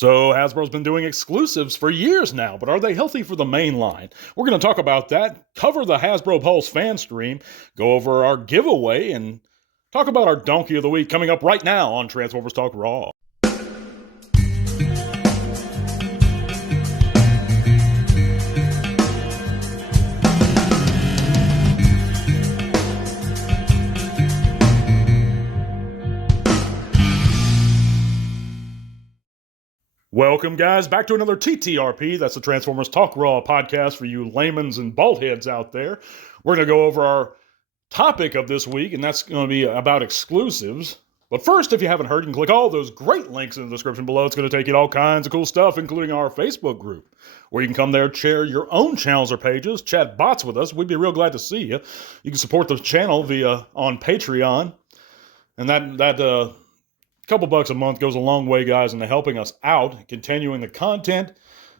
So Hasbro's been doing exclusives for years now, but are they healthy for the main line? We're going to talk about that, cover the Hasbro Pulse fan stream, go over our giveaway, and talk about our Donkey of the Week coming up right now on Transformers Talk Raw. Welcome, guys, back to another TTRP. That's the Transformers Talk Raw podcast for you laymen's and bald heads out there. We're going to go over our topic of this week, and that's going to be about exclusives. But first, if you haven't heard, you can click all those great links in the description below. It's going to take you to all kinds of cool stuff, including our Facebook group, where you can come there, share your own channels or pages, chat bots with us. We'd be real glad to see you. You can support the channel on Patreon, and that couple bucks a month goes a long way, guys, into helping us out, continuing the content,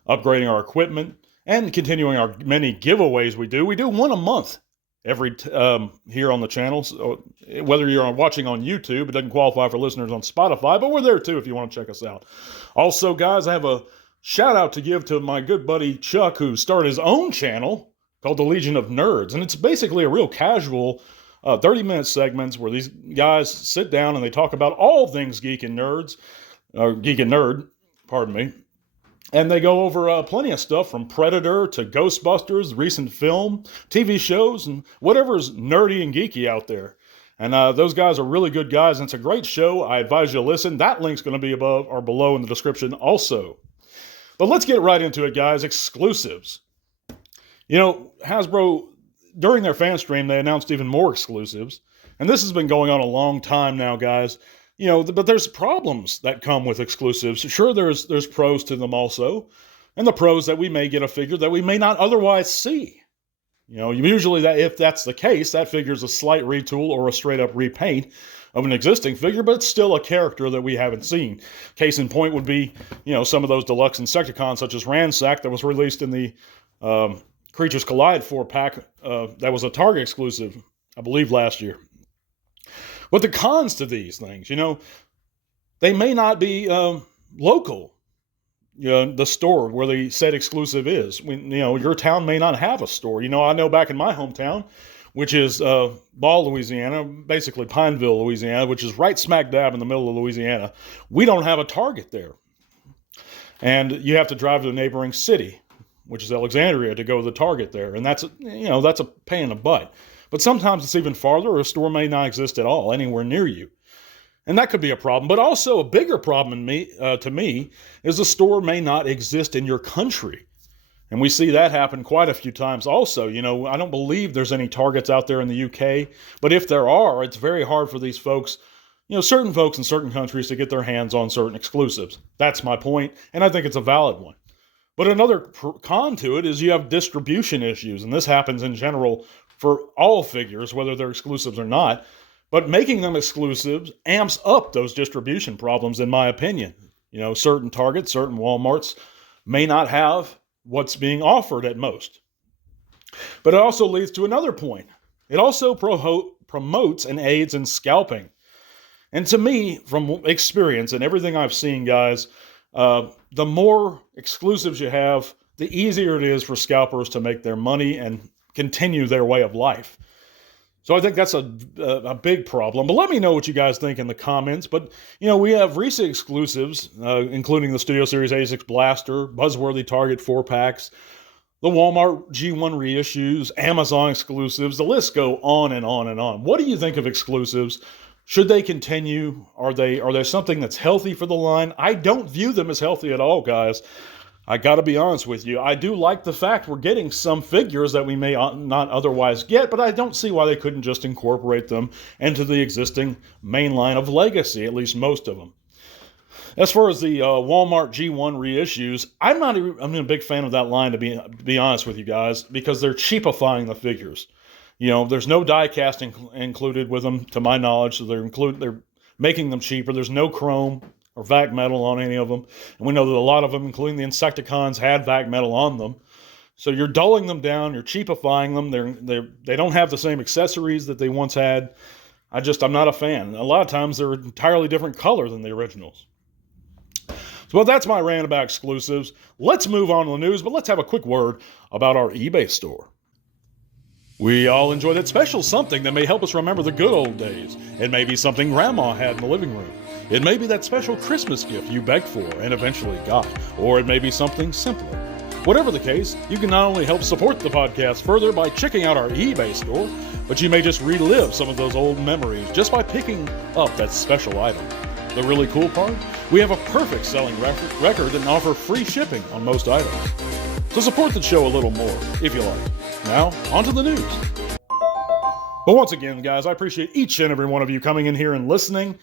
upgrading our equipment, and continuing our many giveaways we do. We do one a month here on the channel. So whether you're watching on YouTube, it doesn't qualify for listeners on Spotify, but we're there too if you want to check us out. Also, guys, I have a shout out to give to my good buddy Chuck, who started his own channel called the Legion of Nerds, and it's basically a real casual 30-minute segments where these guys sit down and they talk about all things geek and nerd, and they go over plenty of stuff from Predator to Ghostbusters, recent film, TV shows, and whatever's nerdy and geeky out there. And those guys are really good guys, and it's a great show. I advise you to listen. That link's going to be above or below in the description also. But let's get right into it, guys. Exclusives. You know, Hasbro, during their fan stream, they announced even more exclusives. And this has been going on a long time now, guys. You know, but there's problems that come with exclusives. Sure, there's pros to them also. And the pros that we may get a figure that we may not otherwise see. You know, usually if that's the case, that figure's a slight retool or a straight up repaint of an existing figure, but it's still a character that we haven't seen. Case in point would be, you know, some of those deluxe Insecticons, such as Ransack, that was released in the Creatures Collide 4-pack that was a Target exclusive, I believe, last year. But the cons to these things, you know, they may not be local. You know, the store where the said exclusive is. Your town may not have a store. You know, I know back in my hometown, which is Ball, Louisiana, basically Pineville, Louisiana, which is right smack dab in the middle of Louisiana, we don't have a Target there. And you have to drive to the neighboring city, which is Alexandria, to go to the Target there. And that's a pain in the butt. But sometimes it's even farther, or a store may not exist at all anywhere near you. And that could be a problem. But also a bigger problem to me is the store may not exist in your country. And we see that happen quite a few times also. You know, I don't believe there's any Targets out there in the UK. But if there are, it's very hard for these folks, you know, certain folks in certain countries to get their hands on certain exclusives. That's my point, and I think it's a valid one. But another con to it is you have distribution issues, and this happens in general for all figures, whether they're exclusives or not. But making them exclusives amps up those distribution problems, in my opinion. You know, certain Targets, certain Walmarts may not have what's being offered at most. But it also leads to another point. It also promotes and aids in scalping. And to me, from experience and everything I've seen, guys, the more exclusives you have, the easier it is for scalpers to make their money and continue their way of life. So I think that's a big problem. But let me know what you guys think in the comments. But, you know, we have recent exclusives, including the Studio Series 86 Blaster, Buzzworthy Target 4-packs, the Walmart G1 reissues, Amazon exclusives. The list go on and on and on. What do you think of exclusives? Should they continue? Are they something that's healthy for the line? I don't view them as healthy at all, guys. I got to be honest with you. I do like the fact we're getting some figures that we may not otherwise get, but I don't see why they couldn't just incorporate them into the existing main line of Legacy, at least most of them. As far as the Walmart G1 reissues, I'm a big fan of that line, to be honest with you guys, because they're cheapifying the figures. You know, there's no die casting included with them, to my knowledge, so they're making them cheaper. There's no chrome or vac metal on any of them. And we know that a lot of them, including the Insecticons, had vac metal on them. So you're dulling them down, you're cheapifying them. They don't have the same accessories that they once had. I'm not a fan. A lot of times they're an entirely different color than the originals. So that's my rant about exclusives. Let's move on to the news, but let's have a quick word about our eBay store. We all enjoy that special something that may help us remember the good old days. It may be something Grandma had in the living room. It may be that special Christmas gift you begged for and eventually got. Or it may be something simpler. Whatever the case, you can not only help support the podcast further by checking out our eBay store, but you may just relive some of those old memories just by picking up that special item. The really cool part? We have a perfect selling record and offer free shipping on most items. So support the show a little more, if you like. Now, on to the news. But once again, guys, I appreciate each and every one of you coming in here and listening.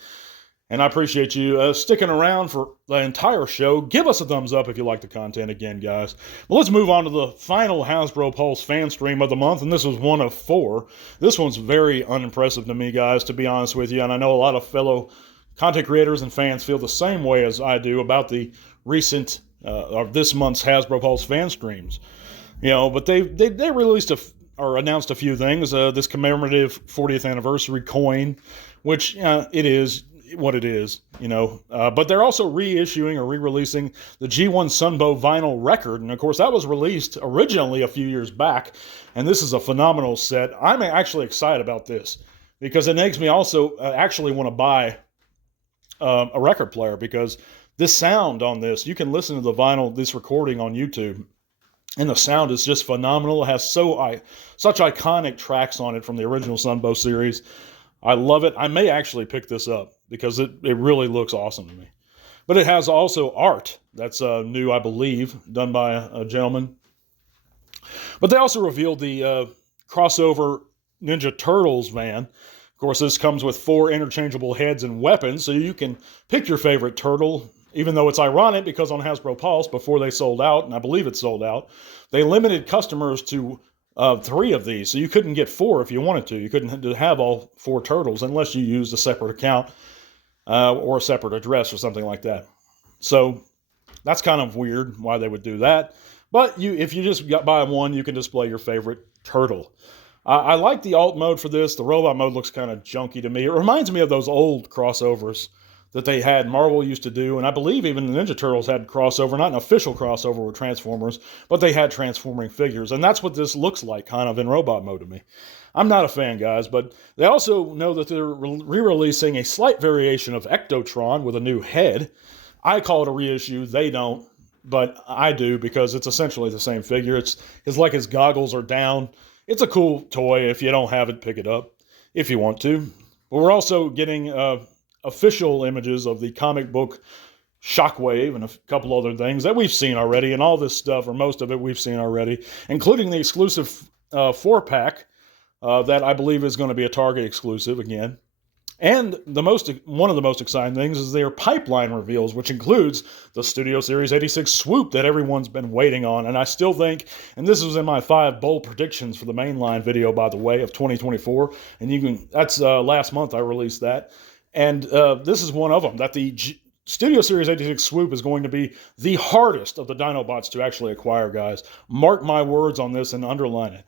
And I appreciate you sticking around for the entire show. Give us a thumbs up if you like the content again, guys. Well, let's move on to the final Hasbro Pulse fan stream of the month, and this was one of 4. This one's very unimpressive to me, guys, to be honest with you. And I know a lot of fellow content creators and fans feel the same way as I do about the recent of this month's Hasbro Pulse fan streams. You know, but they released or announced a few things. This commemorative 40th anniversary coin, which it is what it is, you know. But they're also reissuing or re-releasing the G1 Sunbow vinyl record. And of course, that was released originally a few years back. And this is a phenomenal set. I'm actually excited about this because it makes me also actually want to buy a record player, because this sound on this, you can listen to the vinyl, this recording on YouTube, and the sound is just phenomenal. It has such iconic tracks on it from the original Sunbow series. I love it. I may actually pick this up because it really looks awesome to me. But it has also art that's new, I believe, done by a gentleman. But they also revealed the crossover Ninja Turtles van. Of course, this comes with 4 interchangeable heads and weapons, so you can pick your favorite turtle, even though it's ironic because on Hasbro Pulse, before they sold out, and I believe it's sold out, they limited customers to 3 of these, so you couldn't get 4 if you wanted to. You couldn't have all 4 turtles unless you used a separate account or a separate address or something like that. So that's kind of weird why they would do that. But if you just buy one, you can display your favorite turtle. I like the alt mode for this. The robot mode looks kind of junky to me. It reminds me of those old crossovers that they had, Marvel used to do, and I believe even the Ninja Turtles had crossover, not an official crossover with Transformers, but they had transforming figures, and that's what this looks like kind of in robot mode to me. I'm not a fan, guys, but they also know that they're re-releasing a slight variation of Ectotron with a new head. I call it a reissue. They don't, but I do, because it's essentially the same figure. It's like his goggles are down. It's a cool toy. If you don't have it, pick it up if you want to. But we're also getting official images of the comic book Shockwave and a couple other things that we've seen already, and all this stuff, or most of it, we've seen already, including the exclusive 4-pack that I believe is going to be a Target exclusive again. And one of the most exciting things is their pipeline reveals, which includes the Studio Series 86 swoop that everyone's been waiting on. And I still think, and this was in my 5 bold predictions for the Mainline video, by the way, of 2024. And that's last month I released that. And this is one of them, that the Studio Series 86 swoop is going to be the hardest of the Dinobots to actually acquire, guys. Mark my words on this and underline it.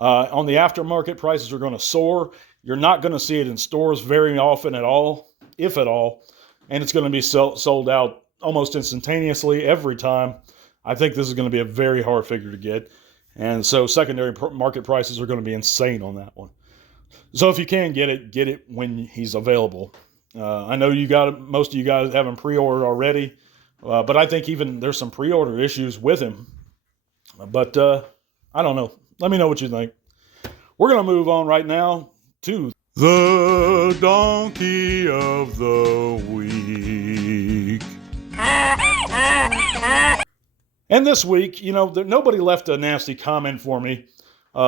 On the aftermarket, prices are going to soar. You're not going to see it in stores very often at all, if at all. And it's going to be sold out almost instantaneously every time. I think this is going to be a very hard figure to get. And so secondary market prices are going to be insane on that one. So if you can get it when he's available. I know most of you guys have him pre-ordered already. But I think even there's some pre-order issues with him. But I don't know. Let me know what you think. We're going to move on right now to the Donkey of the Week. And this week, nobody left a nasty comment for me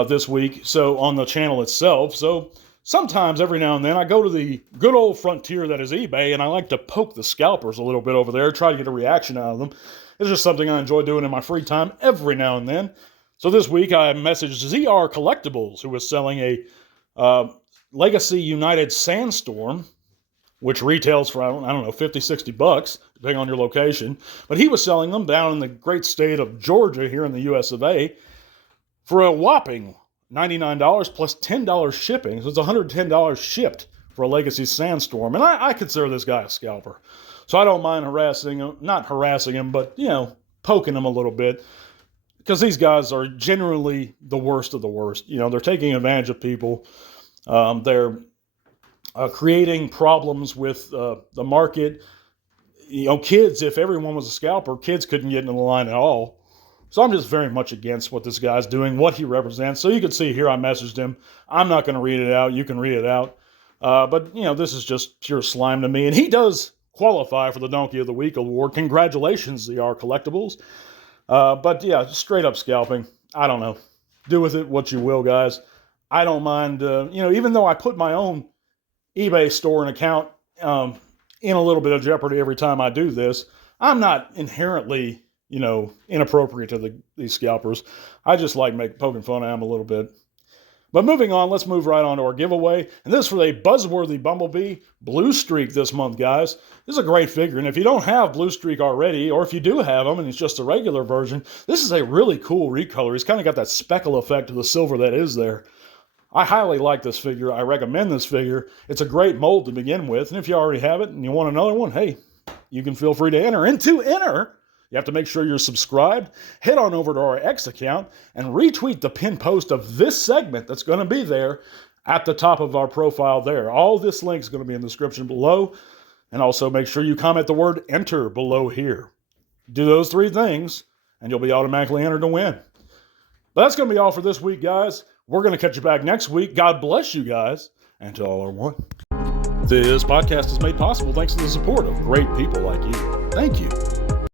this week, so on the channel itself. So sometimes, every now and then, I go to the good old frontier that is eBay, and I like to poke the scalpers a little bit over there, try to get a reaction out of them. It's just something I enjoy doing in my free time every now and then. So this week, I messaged ZR Collectibles, who was selling a Legacy United Sandstorm, which retails for, I don't know, $50, $60, depending on your location. But he was selling them down in the great state of Georgia, here in the US of A, for a whopping $99 plus $10 shipping. So it's $110 shipped for a Legacy Sandstorm. And I consider this guy a scalper. So I don't mind not harassing him, but, poking him a little bit. Because these guys are generally the worst of the worst. They're taking advantage of people. They're creating problems with the market. Kids, if everyone was a scalper, kids couldn't get into the line at all. So I'm just very much against what this guy's doing, what he represents. So you can see here I messaged him. I'm not going to read it out. You can read it out. But this is just pure slime to me. And he does qualify for the Donkey of the Week award. Congratulations, ZR Collectibles. But yeah, straight up scalping. I don't know. Do with it what you will, guys. I don't mind, even though I put my own eBay store and account in a little bit of jeopardy every time I do this, I'm not inherently, inappropriate to these scalpers. I just like poking fun at them a little bit. But moving on, let's move right on to our giveaway. And this is for a buzzworthy Bumblebee Blue Streak this month, guys. This is a great figure. And if you don't have Blue Streak already, or if you do have them and it's just a regular version, this is a really cool recolor. He's kind of got that speckle effect to the silver that is there. I highly like this figure. I recommend this figure. It's a great mold to begin with. And if you already have it and you want another one, hey, you can feel free to enter. And to enter, you have to make sure you're subscribed, head on over to our X account, and retweet the pinned post of this segment that's going to be there at the top of our profile there. All this link is going to be in the description below. And also make sure you comment the word enter below here. Do those 3 things, and you'll be automatically entered to win. But that's going to be all for this week, guys. We're going to catch you back next week. God bless you guys, and to all are one. This podcast is made possible thanks to the support of great people like you. Thank you.